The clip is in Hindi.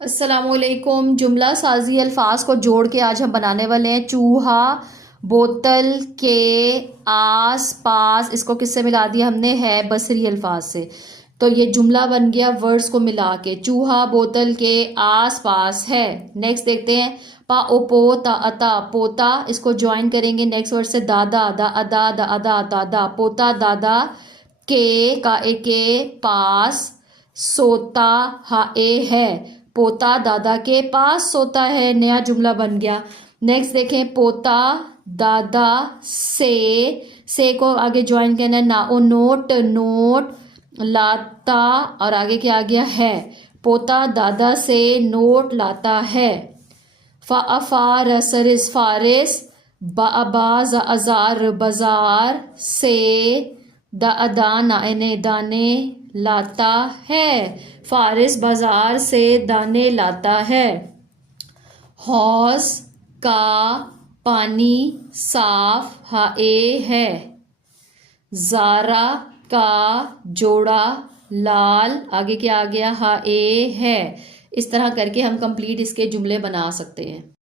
अस्सलामुअलैकुम। जुमला साजी अल्फाज को जोड़ के आज हम बनाने वाले हैं। चूहा, बोतल के आस पास, इसको किससे मिला दिया हमने? है बसरी अल्फाज से। तो ये जुमला बन गया वर्ड्स को मिला के। चूहा बोतल के आस पास है। नेक्स्ट देखते हैं। पा ओ पो ता अता पोता, इसको ज्वाइन करेंगे नेक्स्ट वर्ड से। दादा दा अदा दा अदा दादा पोता दादा के का ए के पास सोता हा ए है। पोता दादा के पास सोता है। नया जुमला बन गया। नेक्स्ट देखें। पोता दादा से को आगे ज्वाइन करना है। ना ओ नोट नोट लाता और आगे क्या आ गया है। पोता दादा से नोट लाता है। फारिस फारिस बाज अजार बाजार से दाने दाने लाता है। फारिस बाजार से दाने लाता है। हौज का पानी साफ हाए है। जारा का जोड़ा लाल, आगे क्या आ गया? हाए है। इस तरह करके हम कंप्लीट इसके जुमले बना सकते हैं।